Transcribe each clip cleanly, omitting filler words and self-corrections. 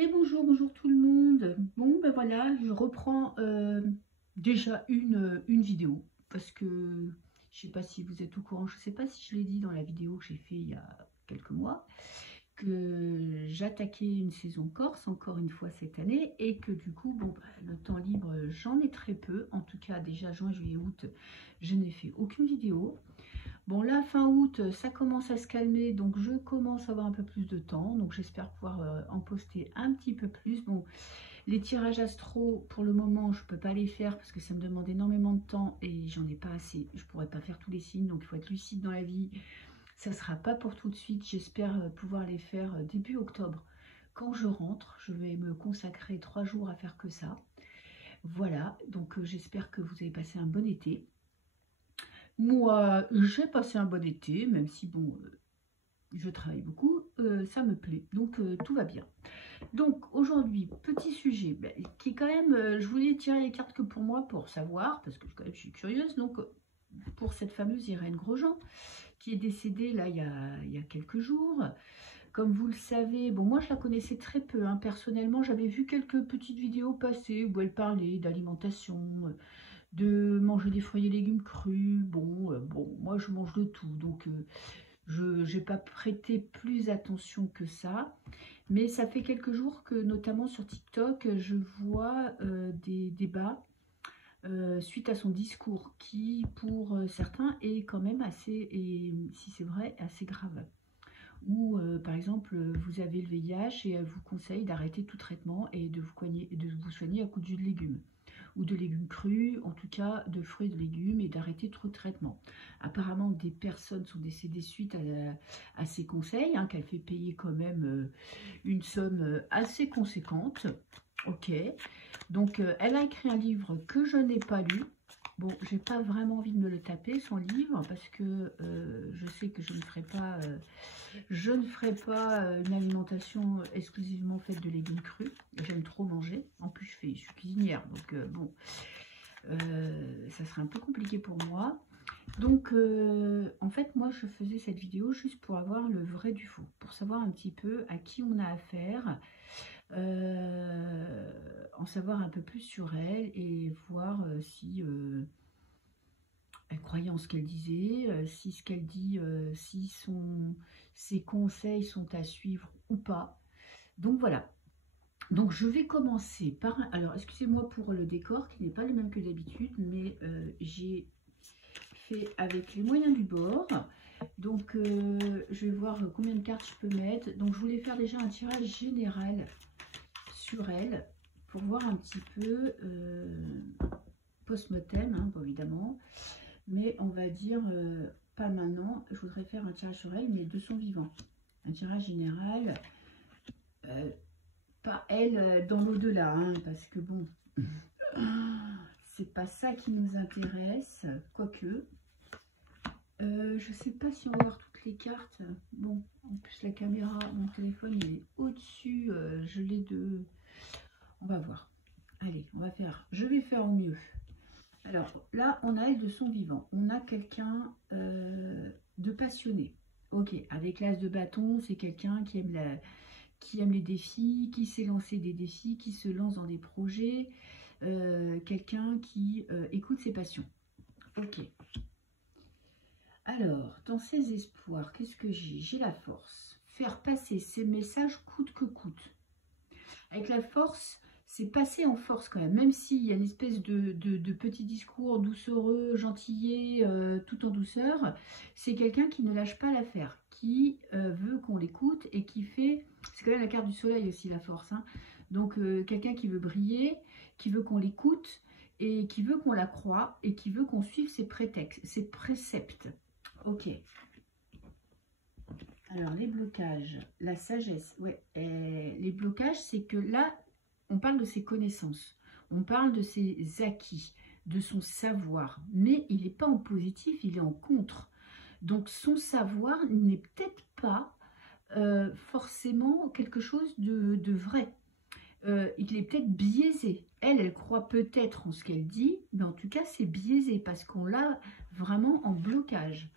Et bonjour, bonjour tout le monde. Bon, ben voilà, je reprends déjà une vidéo parce que je sais pas si vous êtes au courant, je sais pas si je l'ai dit dans la vidéo que j'ai fait il y a quelques mois, que j'attaquais une saison Corse encore une fois cette année et que du coup, bon, bah, le temps libre, j'en ai très peu. En tout cas, déjà juin, juillet, août, je n'ai fait aucune vidéo. Bon, là, fin août, ça commence à se calmer, donc je commence à avoir un peu plus de temps. Donc, j'espère pouvoir en poster un petit peu plus. Bon, les tirages astro, pour le moment, je ne peux pas les faire parce que ça me demande énormément de temps et j'en ai pas assez. Je ne pourrais pas faire tous les signes, donc il faut être lucide dans la vie. Ça ne sera pas pour tout de suite. J'espère pouvoir les faire début octobre. Quand je rentre, je vais me consacrer 3 jours à faire que ça. Voilà, donc j'espère que vous avez passé un bon été. Moi, j'ai passé un bon été, même si, bon, je travaille beaucoup, ça me plaît, donc tout va bien. Donc, aujourd'hui, petit sujet, ben, qui est quand même, je voulais tirer les cartes que pour moi, pour savoir, parce que quand même, je suis curieuse, donc, pour cette fameuse Irène Grosjean, qui est décédée, là, il y a quelques jours. Comme vous le savez, bon, moi, je la connaissais très peu, hein. Personnellement, j'avais vu quelques petites vidéos passer où elle parlait d'alimentation, de manger des fruits et légumes crus. Bon, moi je mange de tout, donc je n'ai pas prêté plus attention que ça. Mais ça fait quelques jours que, notamment sur TikTok, je vois des débats suite à son discours qui, pour certains, est quand même assez, et si c'est vrai, assez grave. Ou par exemple, vous avez le VIH et elle vous conseille d'arrêter tout traitement et de vous soigner à coup de jus de légumes ou de légumes crus, en tout cas de fruits et de légumes, et d'arrêter trop de traitements. Apparemment, des personnes sont décédées suite à ces conseils, hein, qu'elle fait payer quand même une somme assez conséquente. Ok, donc elle a écrit un livre que je n'ai pas lu. Bon, j'ai pas vraiment envie de me le taper, son livre, parce que je sais que je ne ferai pas, une alimentation exclusivement faite de légumes crus. J'aime trop manger. En plus, je suis cuisinière, donc bon, ça serait un peu compliqué pour moi. Donc, en fait, moi, je faisais cette vidéo juste pour avoir le vrai du faux, pour savoir un petit peu à qui on a affaire, en savoir un peu plus sur elle et voir si elle croyait en ce qu'elle disait, si ce qu'elle dit, si ses conseils sont à suivre ou pas. Donc voilà. Donc je vais commencer par alors excusez-moi pour le décor qui n'est pas le même que d'habitude, mais j'ai fait avec les moyens du bord. Donc je vais voir combien de cartes je peux mettre. Donc je voulais faire déjà un tirage général sur elle pour voir un petit peu post-mortem, hein, bon, évidemment. Mais on va dire pas maintenant. Je voudrais faire un tirage sur elle, mais de son vivant. Un tirage général. Pas elle dans l'au-delà, hein, parce que bon, c'est pas ça qui nous intéresse, quoique. Je sais pas si on va voir toutes les cartes. Bon, en plus la caméra, mon téléphone il est au-dessus, je l'ai de... On va voir. Allez, je vais faire au mieux. Alors là, on a elle de son vivant. On a quelqu'un de passionné. Ok, avec l'as de bâton, c'est quelqu'un qui aime les défis, qui s'est lancé des défis, qui se lance dans des projets, quelqu'un qui écoute ses passions. Ok. Alors, dans ses espoirs, qu'est-ce que j'ai? J'ai la force. Faire passer ses messages coûte que coûte. Avec la force, c'est passer en force quand même. Même s'il y a une espèce de petit discours doucereux, gentillet, tout en douceur, c'est quelqu'un qui ne lâche pas l'affaire, qui veut qu'on l'écoute et qui fait... C'est quand même la carte du soleil aussi, la force. Hein. Donc, quelqu'un qui veut briller, qui veut qu'on l'écoute et qui veut qu'on la croie et qui veut qu'on suive ses préceptes. Ok. Alors, les blocages, la sagesse. Ouais, les blocages, c'est que là, on parle de ses connaissances, on parle de ses acquis, de son savoir, mais il n'est pas en positif, il est en contre. Donc, son savoir n'est peut-être pas forcément quelque chose de vrai. Il est peut-être biaisé. Elle croit peut-être en ce qu'elle dit, mais en tout cas, c'est biaisé parce qu'on l'a vraiment en blocage.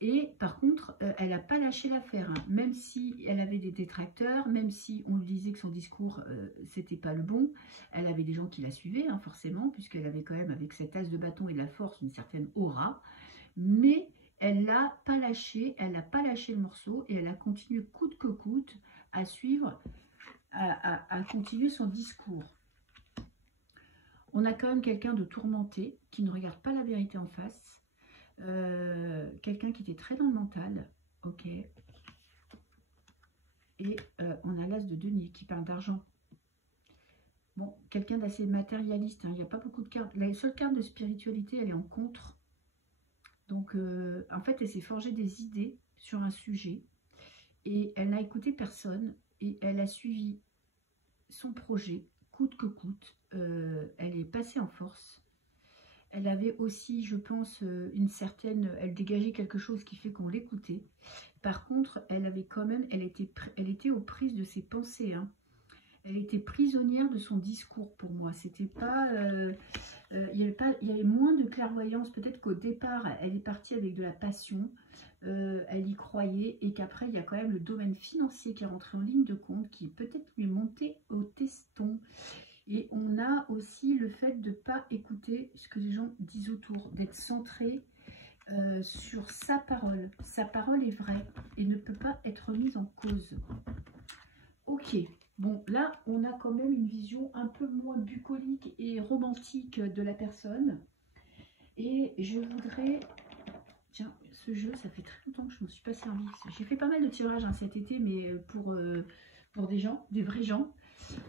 Et par contre, elle n'a pas lâché l'affaire, hein. Même si elle avait des détracteurs, même si on lui disait que son discours, c'était pas le bon, elle avait des gens qui la suivaient, hein, forcément, puisqu'elle avait quand même, avec cette as de bâton et de la force, une certaine aura. Mais elle n'a pas lâché le morceau et elle a continué coûte que coûte à suivre, à continuer son discours. On a quand même quelqu'un de tourmenté qui ne regarde pas la vérité en face. Quelqu'un qui était très dans le mental, ok. Et on a l'as de denier qui parle d'argent. Bon, quelqu'un d'assez matérialiste, hein. Il n'y a pas beaucoup de cartes. La seule carte de spiritualité, elle est en contre. Donc, en fait, elle s'est forgée des idées sur un sujet et elle n'a écouté personne et elle a suivi son projet coûte que coûte. Elle est passée en force. Elle avait aussi, je pense, une certaine... Elle dégageait quelque chose qui fait qu'on l'écoutait. Par contre, elle avait quand même... Elle était aux prises de ses pensées, hein. Elle était prisonnière de son discours pour moi. C'était pas... il y avait moins de clairvoyance. Peut-être qu'au départ, elle est partie avec de la passion. Elle y croyait. Et qu'après, il y a quand même le domaine financier qui est rentré en ligne de compte, qui peut-être lui est monté au teston. Et on a aussi le fait de ne pas écouter ce que les gens disent autour, d'être centré sur sa parole. Sa parole est vraie et ne peut pas être mise en cause. Ok, bon là on a quand même une vision un peu moins bucolique et romantique de la personne. Et je voudrais... Tiens, ce jeu, ça fait très longtemps que je ne me suis pas servie. J'ai fait pas mal de tirages, hein, cet été, mais pour des gens, des vrais gens.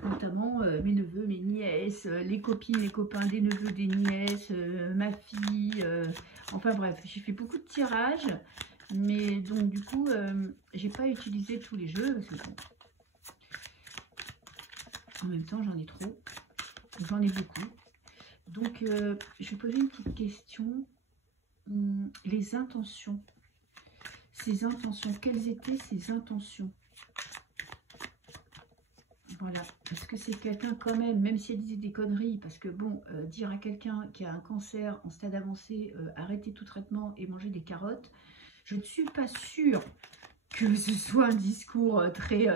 Notamment mes neveux, mes nièces, les copines, les copains des neveux, des nièces, ma fille, enfin bref, j'ai fait beaucoup de tirages, mais donc du coup, j'ai pas utilisé tous les jeux, parce que bon, en même temps j'en ai trop, j'en ai beaucoup. Donc je vais poser une petite question, les intentions, ces intentions, quelles étaient ces intentions? Voilà, parce que c'est quelqu'un quand même si elle disait des conneries, parce que bon, dire à quelqu'un qui a un cancer en stade avancé, arrêtez tout traitement et manger des carottes, je ne suis pas sûre que ce soit un discours très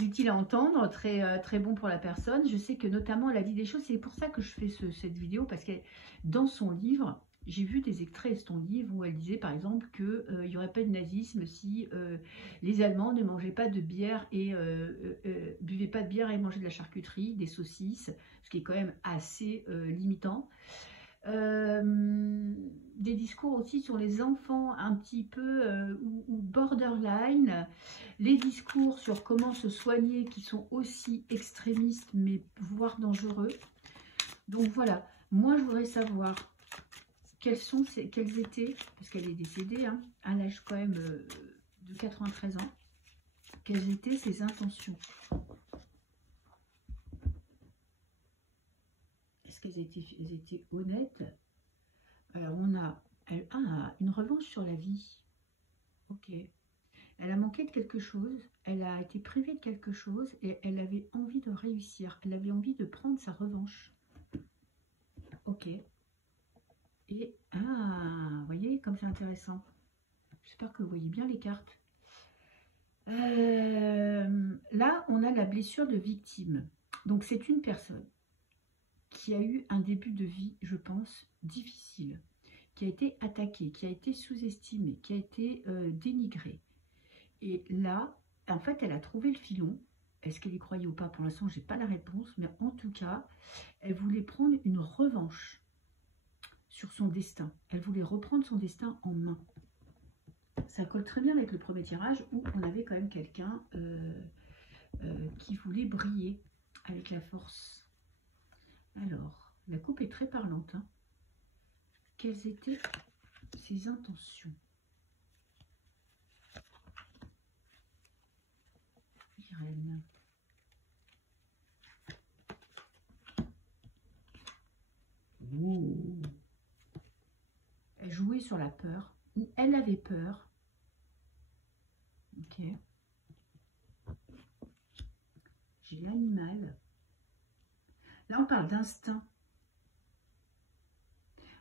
utile à entendre, très bon pour la personne. Je sais que notamment elle a dit des choses, c'est pour ça que je fais cette vidéo, parce que dans son livre, j'ai vu des extraits de son livre où elle disait par exemple qu'il n'y aurait pas de nazisme si les Allemands ne mangeaient pas de bière et buvaient pas de bière et mangeaient de la charcuterie, des saucisses, ce qui est quand même assez limitant. Des discours aussi sur les enfants un petit peu ou borderline, les discours sur comment se soigner qui sont aussi extrémistes mais voire dangereux. Donc voilà, moi je voudrais savoir quelles étaient, parce qu'elle est décédée hein, à l'âge quand même de 93 ans, quelles étaient ses intentions. Est-ce qu'elles étaient honnêtes? Alors on a une revanche sur la vie. Ok. Elle a manqué de quelque chose, elle a été privée de quelque chose et elle avait envie de réussir. Elle avait envie de prendre sa revanche. Ok. Et, vous voyez comme c'est intéressant. J'espère que vous voyez bien les cartes. Là, on a la blessure de victime. Donc, c'est une personne qui a eu un début de vie, je pense, difficile, qui a été attaquée, qui a été sous-estimée, qui a été dénigrée. Et là, en fait, elle a trouvé le filon. Est-ce qu'elle y croyait ou pas? Pour l'instant, je n'ai pas la réponse. Mais en tout cas, elle voulait prendre une revanche sur son destin. Elle voulait reprendre son destin en main. Ça colle très bien avec le premier tirage où on avait quand même quelqu'un qui voulait briller avec la force. Alors, la coupe est très parlante. Hein. Quelles étaient ses intentions? Irène. Ouh. Elle jouait sur la peur. Elle avait peur. Ok. J'ai l'animal. Là, on parle d'instinct.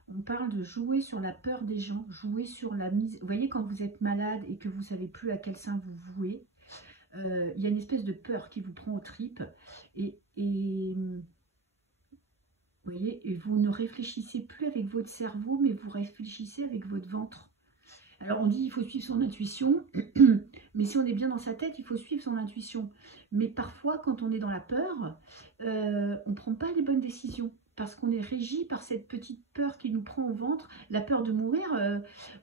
On parle de jouer sur la peur des gens, jouer sur la mise. Vous voyez, quand vous êtes malade et que vous ne savez plus à quel sein vous vouez, il y a une espèce de peur qui vous prend aux tripes. Et vous voyez, et vous ne réfléchissez plus avec votre cerveau, mais vous réfléchissez avec votre ventre. Alors on dit il faut suivre son intuition, mais si on est bien dans sa tête, il faut suivre son intuition. Mais parfois, quand on est dans la peur, on ne prend pas les bonnes décisions. Parce qu'on est régi par cette petite peur qui nous prend au ventre. La peur de mourir,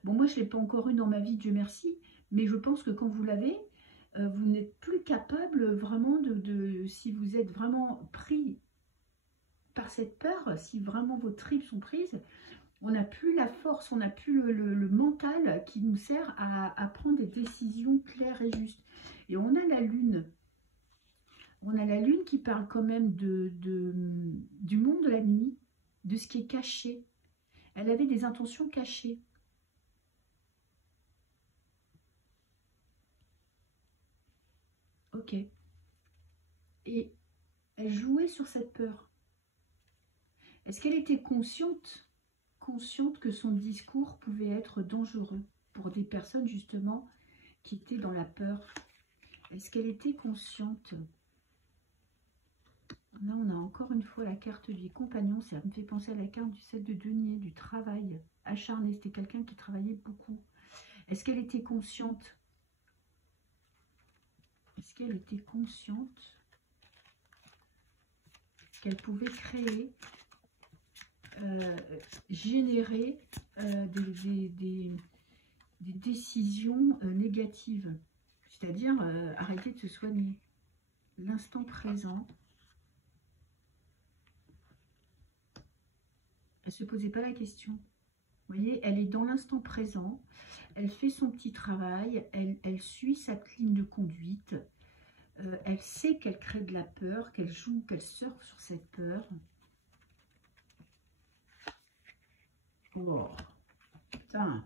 bon moi je ne l'ai pas encore eu dans ma vie, Dieu merci. Mais je pense que quand vous l'avez, vous n'êtes plus capable vraiment si vous êtes vraiment pris par cette peur, si vraiment vos tripes sont prises, on n'a plus la force, on n'a plus le mental qui nous sert à prendre des décisions claires et justes. Et on a la lune. On a la lune qui parle quand même du monde de la nuit, de ce qui est caché. Elle avait des intentions cachées. Ok. Et elle jouait sur cette peur. Est-ce qu'elle était consciente que son discours pouvait être dangereux pour des personnes justement qui étaient dans la peur? Est-ce qu'elle était consciente? Là, on a encore une fois la carte du compagnon. Ça me fait penser à la carte du 7 de denier, du travail acharné. C'était quelqu'un qui travaillait beaucoup. Est-ce qu'elle était consciente? Est-ce qu'elle était consciente qu'elle pouvait créer, générer des décisions négatives? C'est-à-dire arrêter de se soigner. L'instant présent. Elle ne se posait pas la question. Vous voyez, elle est dans l'instant présent. Elle fait son petit travail. Elle suit sa ligne de conduite. Elle sait qu'elle crée de la peur, qu'elle joue, qu'elle surfe sur cette peur. Oh, putain.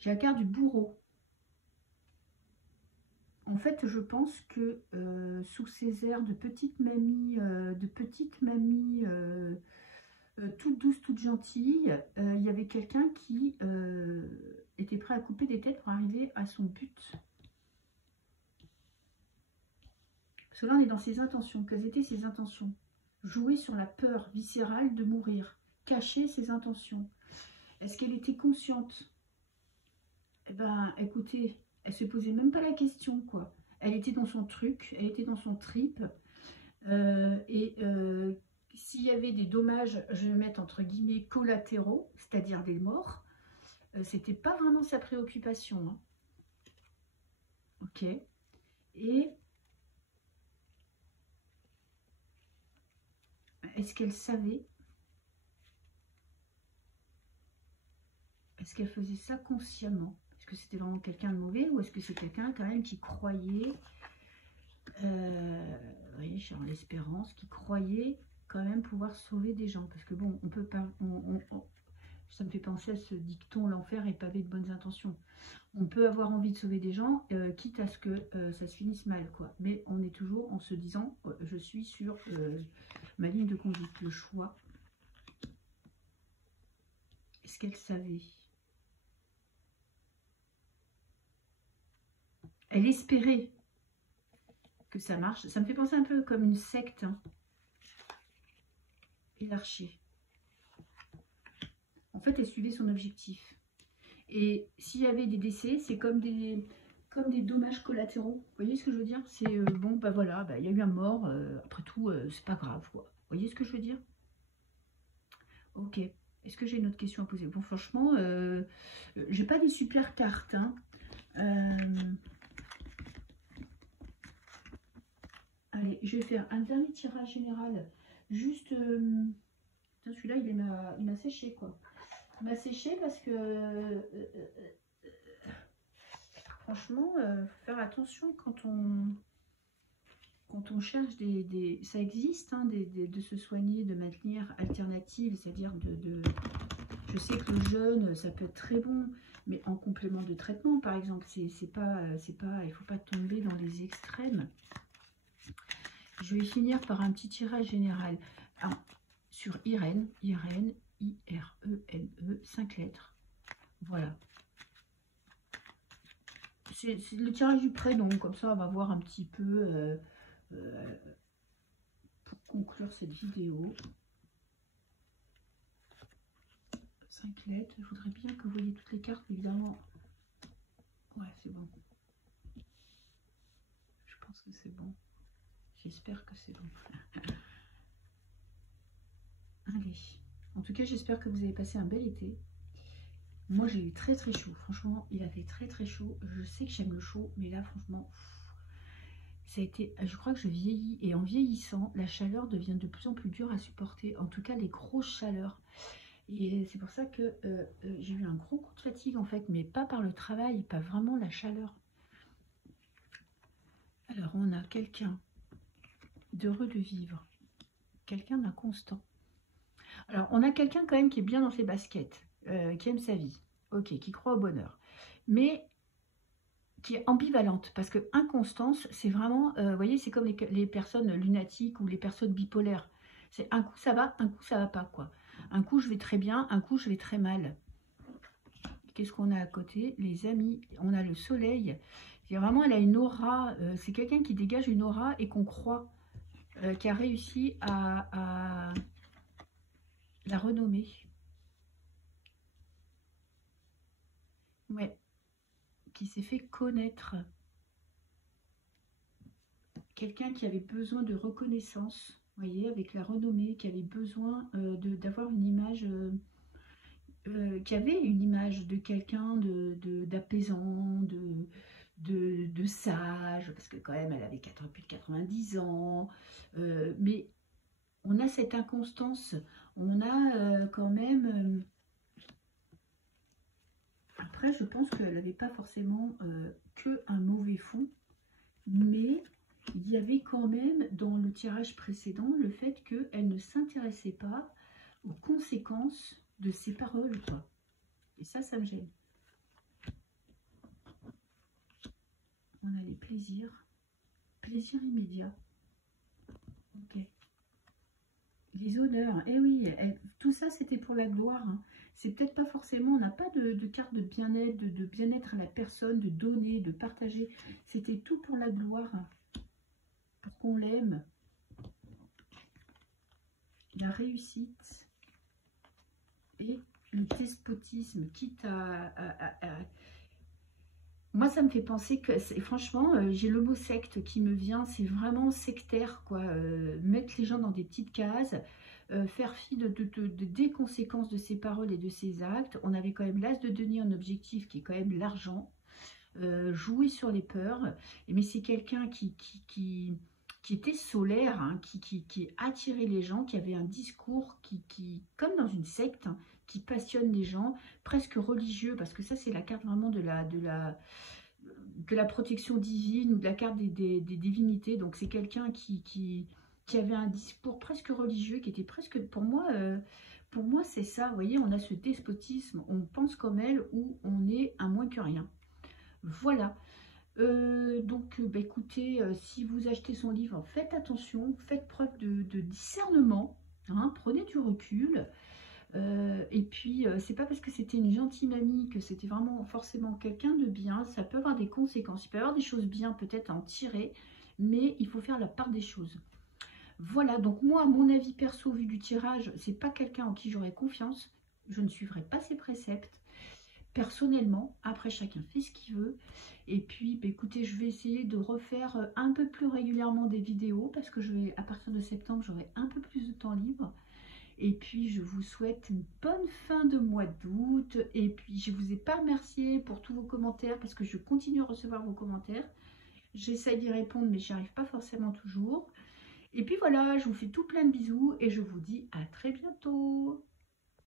J'ai la carte du bourreau. En fait, je pense que sous ces airs de petite mamie, toute douce, toute gentille, il y avait quelqu'un qui était prêt à couper des têtes pour arriver à son but. Parce que là, on est dans ses intentions. Quelles étaient ses intentions? Jouer sur la peur viscérale de mourir. Cacher ses intentions. Est-ce qu'elle était consciente? Eh ben, écoutez, elle se posait même pas la question, quoi. Elle était dans son truc, elle était dans son trip. S'il y avait des dommages, je vais mettre entre guillemets collatéraux, c'est-à-dire des morts, c'était pas vraiment sa préoccupation. Hein. Ok. Et est-ce qu'elle savait? Est-ce qu'elle faisait ça consciemment? Est-ce que c'était vraiment quelqu'un de mauvais ou est-ce que c'est quelqu'un quand même qui croyait, vous voyez, je suis en l'espérance, qui croyait quand même pouvoir sauver des gens? Parce que bon, on peut pas, ça me fait penser à ce dicton, l'enfer est pavé de bonnes intentions. On peut avoir envie de sauver des gens, quitte à ce que ça se finisse mal, quoi. Mais on est toujours en se disant, je suis sur ma ligne de conduite, le choix. Est-ce qu'elle savait? Elle espérait que ça marche. Ça me fait penser un peu comme une secte. Hein. Et l'archer. En fait, elle suivait son objectif. Et s'il y avait des décès, c'est comme des dommages collatéraux. Vous voyez ce que je veux dire? C'est bon, bah voilà, bah, y a eu un mort. Après tout, c'est pas grave, quoi. Vous voyez ce que je veux dire? Ok. Est-ce que j'ai une autre question à poser? Bon, franchement, j'ai pas des super cartes. Hein. Allez, je vais faire un dernier tirage général. Juste, celui-là, il m'a séché, quoi. Il m'a séché parce que, franchement, faut faire attention quand on cherche ça existe, hein, de se soigner de manière alternative, c'est-à-dire je sais que le jeûne, ça peut être très bon, mais en complément de traitement, par exemple, il ne faut pas tomber dans les extrêmes. Je vais finir par un petit tirage général. Alors, sur Irène, I-R-E-L-E, 5 lettres. Voilà. C'est le tirage du prénom, comme ça on va voir un petit peu pour conclure cette vidéo. 5 lettres, je voudrais bien que vous voyez toutes les cartes, évidemment. Ouais, c'est bon. Je pense que c'est bon. J'espère que c'est bon. Allez. En tout cas, j'espère que vous avez passé un bel été. Moi, j'ai eu très très chaud. Franchement, il a fait très très chaud. Je sais que j'aime le chaud, mais là, franchement, ça a été... Je crois que je vieillis. Et en vieillissant, la chaleur devient de plus en plus dure à supporter. En tout cas, les grosses chaleurs. Et c'est pour ça que j'ai eu un gros coup de fatigue, en fait. Mais pas par le travail, pas vraiment la chaleur. Alors, on a quelqu'un d'heureux de vivre. Quelqu'un d'inconstant. Alors, on a quelqu'un quand même qui est bien dans ses baskets. Qui aime sa vie, ok, qui croit au bonheur, mais qui est ambivalente, parce que inconstance, c'est vraiment, vous voyez, c'est comme les personnes lunatiques ou les personnes bipolaires. C'est un coup ça va, un coup ça va pas, quoi. Un coup je vais très bien, un coup je vais très mal. Qu'est-ce qu'on a à côté? Les amis, on a le soleil. Vraiment, elle a une aura, c'est quelqu'un qui dégage une aura et qu'on croit, qui a réussi à la renommer. Ouais, qui s'est fait connaître. Quelqu'un qui avait besoin de reconnaissance, vous voyez, avec la renommée, qui avait besoin d'avoir une image, qui avait une image de quelqu'un d'apaisant, de sage, parce que quand même, elle avait plus de 90 ans, mais on a cette inconstance, on a quand même... après, je pense qu'elle n'avait pas forcément que un mauvais fond, mais il y avait quand même dans le tirage précédent le fait qu'elle ne s'intéressait pas aux conséquences de ses paroles, quoi. Et ça me gêne. On a les plaisirs. Plaisir immédiat. Ok. Les honneurs. Eh oui, tout ça c'était pour la gloire. Hein. C'est peut-être pas forcément, on n'a pas de carte de bien-être, de bien-être à la personne, de donner, de partager. C'était tout pour la gloire. Pour qu'on l'aime. La réussite et le despotisme, quitte moi ça me fait penser que, franchement, j'ai le mot secte qui me vient, c'est vraiment sectaire, quoi, mettre les gens dans des petites cases, faire fi des conséquences de ses paroles et de ses actes. On avait quand même l'as de denier un objectif qui est quand même l'argent, jouer sur les peurs, mais c'est quelqu'un qui était solaire, hein, qui attirait les gens, qui avait un discours comme dans une secte, hein, qui passionne les gens, presque religieux, parce que ça c'est la carte vraiment de la protection divine ou de la carte des divinités. Donc c'est quelqu'un qui avait un discours presque religieux, qui était presque, pour moi c'est ça, vous voyez, on a ce despotisme, on pense comme elle ou on est un moins que rien. Voilà. Donc, écoutez, si vous achetez son livre, faites attention, faites preuve de discernement, hein, prenez du recul. Et puis, c'est pas parce que c'était une gentille mamie que c'était vraiment forcément quelqu'un de bien. Ça peut avoir des conséquences, il peut y avoir des choses bien peut-être à en tirer, mais il faut faire la part des choses. Voilà, donc moi, à mon avis perso, vu du tirage, c'est pas quelqu'un en qui j'aurais confiance. Je ne suivrai pas ses préceptes. Personnellement, après chacun fait ce qu'il veut. Et puis, écoutez, je vais essayer de refaire un peu plus régulièrement des vidéos parce que à partir de septembre, j'aurai un peu plus de temps libre. Et puis, je vous souhaite une bonne fin de mois d'août. Et puis, je ne vous ai pas remercié pour tous vos commentaires parce que je continue à recevoir vos commentaires. J'essaie d'y répondre, mais j'y arrive pas forcément toujours. Et puis voilà, je vous fais tout plein de bisous et je vous dis à très bientôt.